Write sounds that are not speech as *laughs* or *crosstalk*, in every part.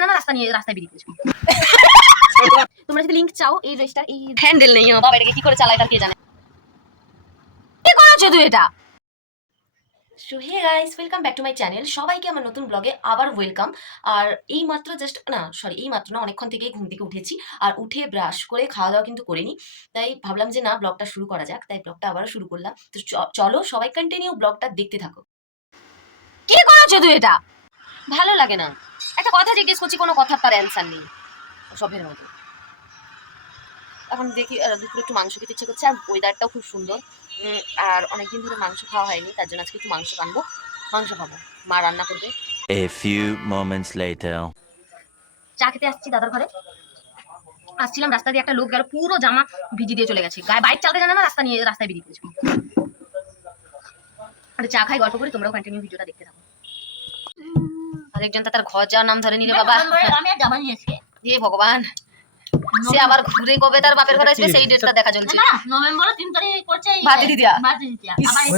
জানা না রাস্তা নিয়ে রাস্তায় বেরিয়ে পড়েছো। তোমরা যদি লিংক চাও এই ড্রেসটার এই হ্যান্ডেল নেই বাবা এটাকে কি করে চালায় তার কে জানে? কি করেছ তুই এটা? So hey guys welcome back to my channel সবাইকে আমার নতুন ব্লগে আবার ওয়েলকাম আর এই মাত্র জাস্ট না সরি এই মাত্র না অনেকক্ষণ থেকেই ঘুম থেকে উঠেছি। আর উঠে ব্রাশ করে খাওয়া দাওয়া কিন্তু করিনি। তাই ভাবলাম যে না ব্লগটা শুরু করা যাক। তাই ব্লগটা আবারও শুরু করলাম। তো চ- চলো সবাই কন্টিনিউ ব্লগটা দেখতে থাকো। কি করেছ তুই এটা? ভালো লাগে না। একটা কথা জিজ্ঞেস করছি কোনো কথার তার অ্যান্সার নেই। সবের মতো। এখন দেখি দুপুরে একটু মাংস খেতে ইচ্ছে করছে আর ওয়েদারটাও খুব সুন্দর। আর অনেকদিন ধরে মাংস খাওয়া হয়নি তার জন্য আজকে একটু মাংস আনব। মাংস খাব। মা রান্না করবে। A few moments later. চা খেতে আসছি দাদার ঘরে। আসছিলাম রাস্তা দিয়ে একটা লোক গেল পুরো জামা ভিজি দিয়ে চলে গেছে। গায়ে বাইক চালাতে জানে না রাস্তা নিয়ে রাস্তায় বেরিয়ে পড়েছে। আর চা খাই গল্প করে তোমরাও কন্টিনিউ ভিডিওটা দেখতে থাকো। আরেকজন তার ঘর যাওয়ার নাম ধরে নিলে বাবা। আমি আর যাবানি আজকে। হে ভগবান। সে আবার ঘুরে কবে তার বাপের ঘরে আসবে সেই ডেটটা দেখা চলছে। না নভেম্বরের তিন তারিখ করছে আবার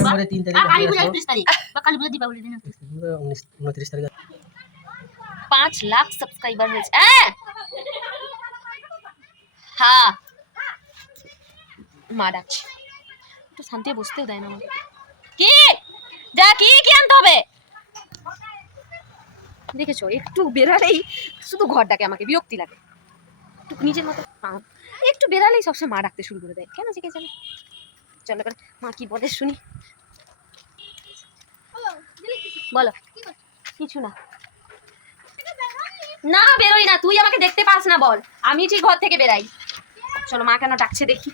নভেম্বরের তারিখ কালী পূজা তারিখ। বা কালী পূজা দীপাবলি দিন তারিখ। উনিশ পাঁচ লাখ সাবস্ক্রাইবার হয়েছে। হ্যাঁ হ্যাঁ মা ডাকছে। একটু শান্তি বসতেও দেয় না আমাকে। কি? যা কি কি আনতে হবে? দেখেছ? একটু বেরালেই শুধু ঘর ডাকে আমাকে বিরক্তি লাগে। একটু নিজের মতো একটু বেরালেই সবসময় মা ডাকতে শুরু করে দেয়। কেন যে কে জানে চলো এবার মা কি বলে শুনি। বলো। কিছু না। না বেরোই না। তুই আমাকে দেখতে পাস না বল। আমি ঠিক ঘর থেকে বেরাই। চলো মা কেন ডাকছে দেখি।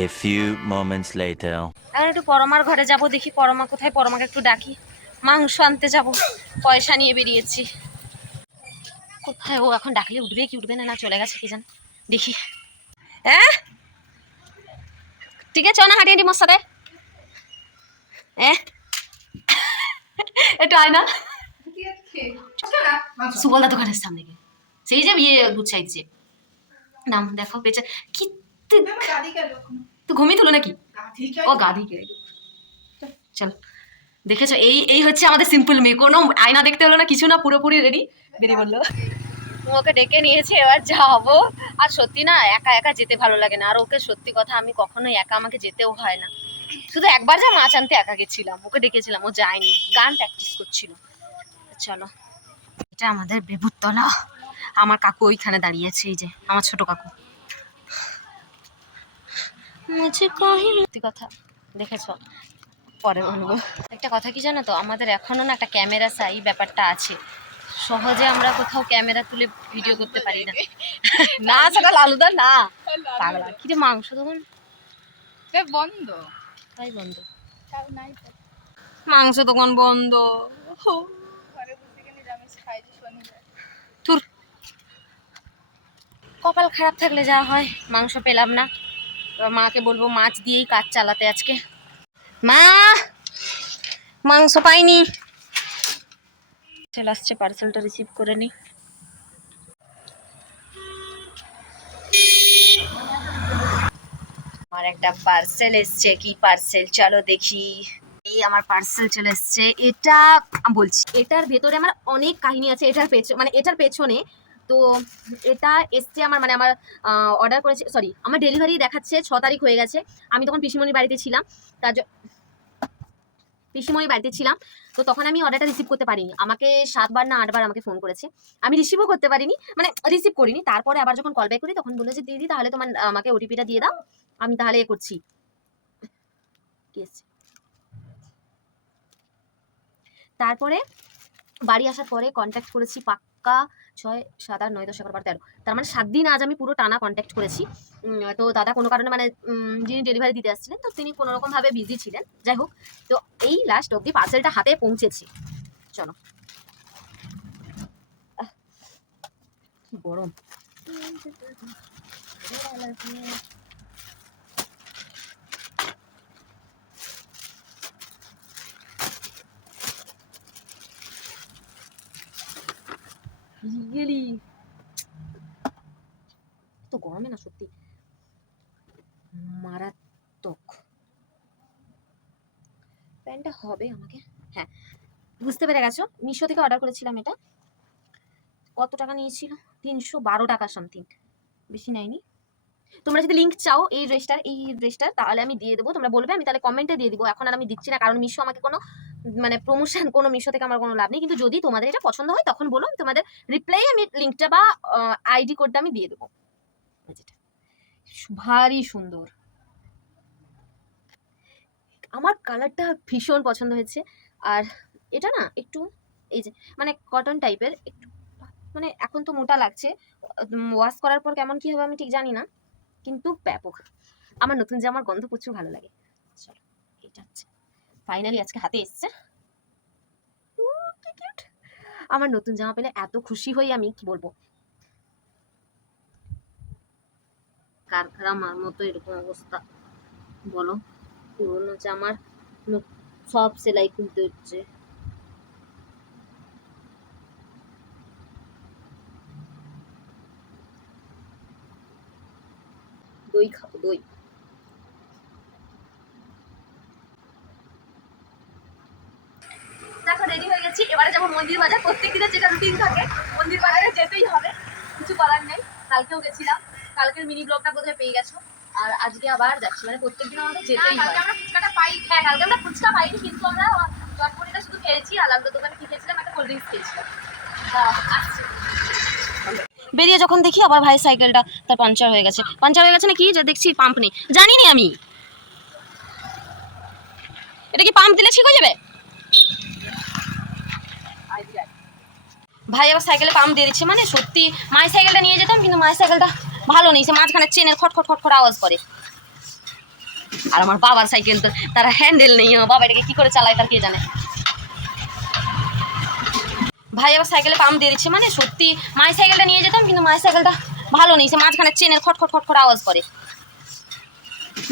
A few moments later. একটু পরমার ঘরে যাব দেখি। পরমা কোথায়? পরমাকে একটু ডাকি। মাংস আনতে যাব। পয়সা নিয়ে বেরিয়েছি। কোথায় ও এখন ডাকলে উঠবে কি উঠবে না না চলে গেছে কি জান। দেখি। হ্যাঁ ঠিক আছে না হাঁটি হাঁটি মোর সাথে। হ্যাঁ একটু আয় না। সুবলদা দোকানের সামনে গিয়ে। সেই যে বিয়ে গুছাইছে নাম দেখো পেছনে কি তুই ঘুমিয়ে তুলো নাকি? ও কে চল। দেখেছ? এই এই হচ্ছে আমাদের সিম্পল মেয়ে। কোনো আয়না দেখতে হলো না কিছু না পুরোপুরি রেডি বেরিয়ে বলল ওকে ডেকে নিয়েছে এবার যাব। আর সত্যি না একা একা যেতে ভালো লাগে না। আর ওকে সত্যি কথা আমি কখনোই একা আমাকে যেতেও হয় না। শুধু একবার যা মাছ আনতে একা গেছিলাম। ওকে ডেকেছিলাম ও যায়নি। গান প্র্যাকটিস করছিল। চলো। এটা আমাদের বেবুতলা। আমার কাকু ওইখানে দাঁড়িয়েছে এই যে আমার ছোট কাকু। সত্যি কথা দেখেছ? পরে বলব। একটা কথা কি জানো তো? আমাদের এখনও না একটা ক্যামেরা চাই ব্যাপারটা আছে। সহজে আমরা কোথাও ক্যামেরা তুলে ভিডিও করতে পারি না। *laughs* না সেটা লালুদা না। পাগলা। কি রে মাংস তখন বন্ধ। তাই বন্ধ। মাংস দোকান বন্ধ। কপাল খারাপ থাকলে যা হয় মাংস পেলাম না। মাকে বলব মাছ দিয়েই কাজ চালাতে আজকে। মা! মাংস পাইনি। চলে আসছে পার্সেলটা রিসিভ করে নি। আমার একটা পার্সেল এসছে। কি পার্সেল চলো দেখি। এই আমার পার্সেল চলে এসছে। এটা বলছি, এটার ভেতরে আমার অনেক কাহিনী আছে। এটার পেছনে মানে এটার পেছনে তো এটা এসছে আমার মানে আমার অর্ডার করেছে সরি আমার ডেলিভারি দেখাচ্ছে, ছ তারিখ হয়ে গেছে। আমি তখন পিসিমণির বাড়িতে ছিলাম। তার পিসিমণির বাড়িতে ছিলাম, তো তখন আমি অর্ডারটা রিসিভ করতে পারিনি। আমাকে সাতবার না আটবার আমাকে ফোন করেছে। আমি রিসিভও করতে পারিনি মানে রিসিভ করিনি। তারপরে আবার যখন কল ব্যাক করি, তখন বলল যে, দিদি, তাহলে তোমার, আমাকে ওটিপিটা দিয়ে দাও, আমি তাহলে এ করছি। তারপরে বাড়ি আসার পরে কন্ট্যাক্ট করেছি পাক্কা ছয়, সাত, আট, নয়, দশ, এগারো, বারো, তেরো। তার মানে সাত দিন আজ আমি পুরো টানা কন্ট্যাক্ট করেছি। তো দাদা কোনো কারণে মানে যিনি ডেলিভারি দিতে আসছিলেন, তো তিনি কোনো রকমভাবে বিজি ছিলেন। যাই হোক, তো এই লাস্ট অবধি পার্সেলটা হাতে পৌঁছেছে। চলো। গরম গেলি তো গরমে না সত্যি। মারাত্মক। প্যান্টটা হবে আমাকে? হ্যাঁ। বুঝতে পেরে গেছো? মিশো থেকে অর্ডার করেছিলাম এটা। কত টাকা নিয়েছিল? তিনশো বারো টাকা সামথিং বেশি নেয়নি। তোমরা যদি লিঙ্ক চাও এই ড্রেসটার এই ড্রেসটার তাহলে আমি দিয়ে দেবো। তোমরা বলবে, আমি তাহলে কমেন্টে দিয়ে দিব। এখন আর আমি দিচ্ছি না, কারণ মিশো আমাকে কোনো মানে প্রমোশন কোনো মিশো থেকে আমার কোনো লাভ নেই। কিন্তু যদি তোমাদের এটা পছন্দ হয়, তখন বলো তোমাদের রিপ্লাই আমি লিঙ্কটা বা আইডি কোডটা আমি দিয়ে দেবো। ভারী সুন্দর। আমার কালারটা ভীষণ পছন্দ হয়েছে। আর এটা না একটু, এই যে মানে কটন টাইপের একটু মানে এখন তো মোটা লাগছে। ওয়াশ করার পর কেমন কি হবে আমি ঠিক জানি না। কিন্তু ব্যাপক। আমার নতুন জামার গন্ধ প্রচুর ভালো লাগে। চলো, এটা ফাইনালি আজকে হাতে এসছে! আমার নতুন জামা পেলে এত খুশি হই আমি, কি বলব? কারখানার মতো এরকম অবস্থা। বলো, পুরোনো জামার সব সেলাই খুলতে হচ্ছে। দই খাব, দই। দেখো রেডি হয়ে গেছি। এবারে যাব মন্দির বাজার প্রত্যেক দিনের যেটা রুটিন থাকে, মন্দির বাজারে যেতেই হবে। কিছু করার নেই, কালকেও গেছিলাম। কালকের মিনি ব্লগটা বোধহয় পেয়ে গেছো। আর আজকে আবার যাচ্ছি মানে প্রত্যেকদিন আমাদের যেতেই হয়। আমরা ফুচকাটা পাই হ্যাঁ কালকে আমরা ফুচকা পাইনি কিন্তু আমরা চটপটিটা শুধু খেয়েছি আর আলাদা দোকানে কি খেয়েছিলাম? একটা কোল্ড ড্রিঙ্কস খেয়েছিলাম আসছি। বেরিয়ে যখন দেখি আবার ভাই সাইকেলটা তার পাঞ্চার হয়ে গেছে। পাঞ্চার হয়ে গেছে না কি যে দেখছি পাম্প নেই। জানি নি আমি। এটা কি পাম্প দিলে ঠিক হয়ে যাবে? ভাই আবার সাইকেলে পাম্প দিয়ে দিচ্ছে মানে সত্যি মায়ের সাইকেলটা নিয়ে যেতাম কিন্তু মায়ের সাইকেলটা ভালো নেই, সে মাঝখানে চেনের খট খট খট খট আওয়াজ করে। আর আমার বাবার সাইকেল তো, তার হ্যান্ডেল নেই বাবা এটাকে কি করে চালায় তার কে জানে? ভাই, আবার সাইকেলে পাম্প দিয়ে দিচ্ছে মানে? সত্যি, মায়ের সাইকেলটা নিয়ে যেতাম, কিন্তু মায়ের সাইকেলটা ভালো নেই, সে মাঝখানে চেনের খট খট খট খট আওয়াজ করে।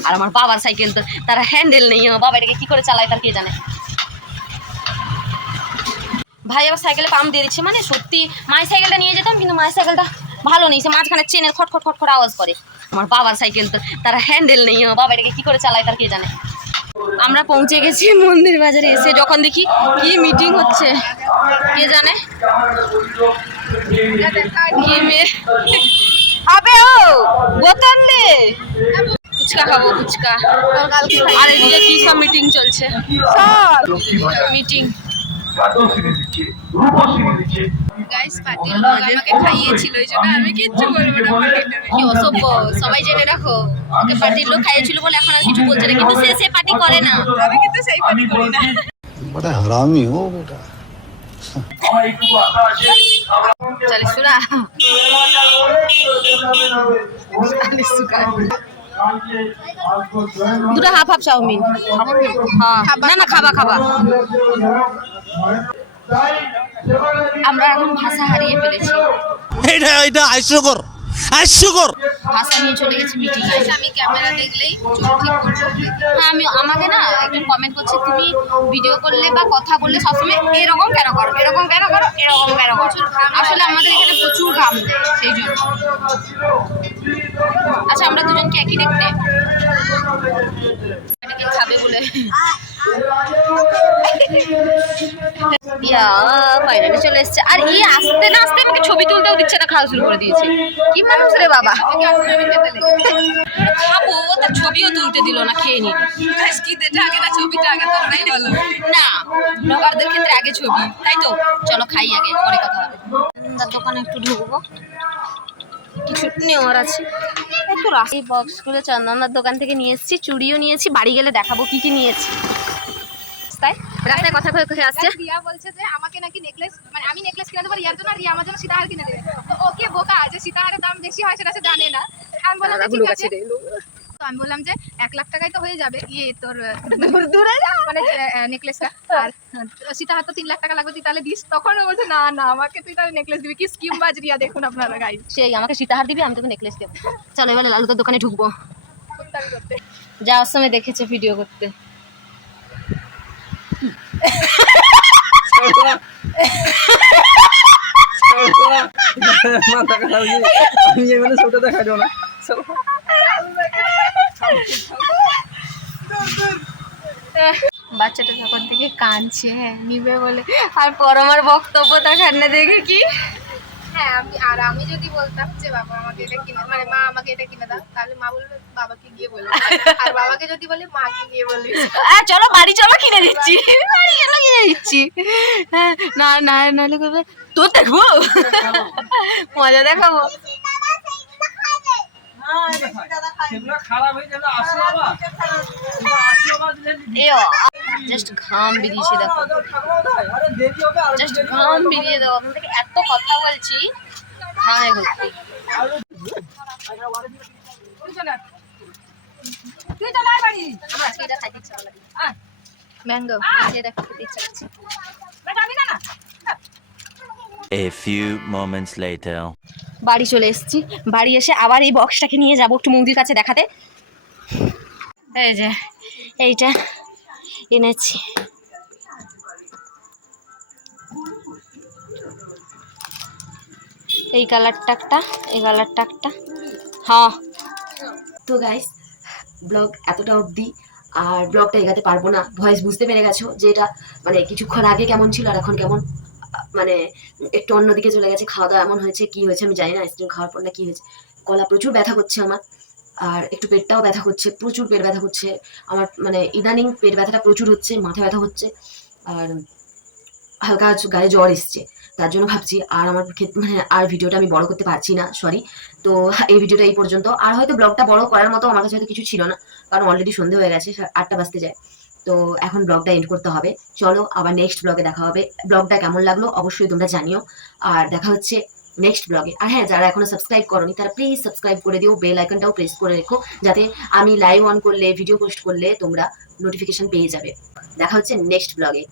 আর আমার বাবার সাইকেল তো, তার হ্যান্ডেল নেই বাবা এটাকে কি করে চালায় তার কে জানে? ভাই, আবার সাইকেলে পাম্প দিয়ে দিচ্ছে মানে? সত্যি, মায়ের সাইকেলটা নিয়ে যেতাম, কিন্তু মায়ের সাইকেলটা ভালো নেই সে মাঝখানে চেনের খট খট খট খট আওয়াজ করে। আমার বাবার সাইকেল তো তার হ্যান্ডেল নেই আমার বাবা এটাকে কি করে চালায় তার কে জানে? আমরা পৌঁছে গেছি মন্দির বাজারে এসে যখন দেখি কি মিটিং হচ্ছে কে জানে? আবে ও বোতল নে ফুচকা খাব ফুচকা। আর এদিকে কি সব মিটিং চলছে? মিটিং গাইস পার্টির আমি অসভ্য সবাই জেনে রাখো ওকে পাটির লোক খাইয়েছিল বলে এখন আর কিছু বলছে না কিন্তু সে সে পাটি করে না। আমি কিন্তু সেই পার্টি করি না। বড় দুটো হাফ হাফ চাউমিন। হ্যাঁ না না খাবা খাবা। আমরা এখন ভাষা হারিয়ে ফেলেছি। এটা এটা হাস্যকর। হাস্যকর। ভাষা নিয়ে চলে গেছি মিটিং আমি ক্যামেরা দেখলেই চোখ ঠিক করব হ্যাঁ আমি আমাকে না একজন কমেন্ট করছে তুমি ভিডিও করলে বা কথা বললে সবসময় এরকম কেন করো? এরকম কেন করো? এরকম কেন করো? আসলে আমাদের এখানে প্রচুর ঘাম দেয় সেই জন্য। আচ্ছা আমরা দুজনকে একই দেখতে? খাবে বলে। চলে আর আসতে না আসতে ছবি তুলতেও দিচ্ছে না, খাওয়া শুরু করে দিয়েছে। কি মানুষ রে বাবা। খাব ছবিও তুলতে দিল না, খেয়ে নি আগে ছবিটা আগে না ক্ষেত্রে আগে ছবি, তাই তো? চলো খাই আগে, পরে কথা হবে। দোকানে একটু ঢুকবো। কিছু নেওয়ার আছে। একটু এই বক্সগুলো চন্দনার দোকান থেকে নিয়ে এসেছি চুড়িও নিয়েছি বাড়ি গেলে দেখাবো কি কি নিয়েছি তাই রাস্তায়? কথা কয়ে কয়ে আসছে। রিয়া বলছে যে আমাকে নাকি নেকলেস মানে আমি নেকলেস কিনে দেবো রিয়ার জন্য রিয়া আমার জন্য সীতাহার কিনে দেবে। তো ওকে বোকা যে সীতাহারের দাম বেশি হয় সেটা সে জানে না। আমি বললাম ঠিক আছে। তো আমি বললাম যে এক লাখ টাকায় তো হয়ে যাবে। ইয়ে তোর দূরে মানে নেকলেসটা আর আহ, সীতাহার তো তিন লাখ টাকা লাগবে তুই তাহলে দিস। তখন ও বলছে না না আমাকে তুই তাহলে নেকলেস দিবি। কি স্কিম বাজ রিয়া দেখুন আপনারা গাইজ সেই আমাকে সীতাহার দিবি আমি তোকে নেকলেস দেবো। চলো এবার লালুদার দোকানে ঢুকবো। যাওয়ার সময় দেখেছে ভিডিও করতে। আমি এখানে ছবিটা দেখা যাও না। বাচ্চাটা তখন থেকে কাঁদছে হ্যাঁ নিবে বলে। আর পর আমার বক্তব্য তার খান্না দেখে কি? হ্যাঁ আমি আর আমি যদি বলতাম যে বাবা আমাকে এটা কিনে মানে মা আমাকে এটা কিনে দাও তাহলে মা বলবে বাবাকে গিয়ে আর বাবাকে যদি বলে মাকে গিয়ে আহ, চলো বাড়ি চলো কিনে দিচ্ছি। বাড়ি চলো কিনে দিচ্ছি। হ্যাঁ, না না নাহলে করবে তোর দেখব? মজা দেখাবো। জাস্ট ঘাম বেরিয়েছে দেখো। আরে দেরি হবে আর জাস্ট ঘাম বেরিয়ে দাও। আপনার থেকে এত কথা বলছি ঘামে ম্যাঙ্গো এটা খেতে ইচ্ছা করছে A few moments later. বাড়ি চলে এসেছি। বাড়ি এসে আবার এই বক্সটাকে নিয়ে যাব একটু মুদির কাছে দেখাতে। এই যে, এইটা এনেছি। এই কালারটা একটা এই কালারটা একটা হ্যাঁ। তো গাইস ব্লগ এতটা অবধি, আর ব্লগটা এগাতে পারব না। ভয়েস বুঝতে পেরে গেছো যে এটা মানে কিছুক্ষণ আগে কেমন ছিল আর এখন কেমন? মানে একটু অন্যদিকে চলে গেছে খাওয়া দাওয়া এমন হয়েছে, কি হয়েছে আমি জানি না, আইসক্রিম খাওয়ার পর না কি হয়েছে। গলা প্রচুর ব্যথা করছে আমার, আর একটু পেটটাও ব্যথা করছে, প্রচুর পেট ব্যথা করছে। আমার মানে ইদানিং পেট ব্যথাটা প্রচুর হচ্ছে, মাথা ব্যথা হচ্ছে, আর হালকা গায়ে জ্বর এসছে। তার জন্য ভাবছি আর আমার ক্ষেত্রে মানে আর ভিডিওটা আমি বড় করতে পারছি না সরি তো এই ভিডিওটা এই পর্যন্ত। আর হয়তো ব্লগটা বড় করার মতো আমার কাছে হয়তো কিছু ছিল না, কারণ অলরেডি সন্ধে হয়ে গেছে আটটা বাজতে যায়। তো এখন ব্লগটা এন্ড করতে হবে। চলো আবার নেক্সট ব্লগে দেখা হবে। ব্লগটা কেমন লাগল অবশ্যই তোমরা জানিও। আর দেখা হচ্ছে নেক্সট ব্লগে আর হ্যাঁ যারা এখনও সাবস্ক্রাইব করনি, তারা প্লিজ সাবস্ক্রাইব করে দিও। বেল আইকনটাও প্রেস করে রেখো, যাতে আমি লাইভ অন করলে ভিডিও পোস্ট করলে তোমরা নোটিফিকেশন পেয়ে যাবে। দেখা হচ্ছে নেক্সট ব্লগে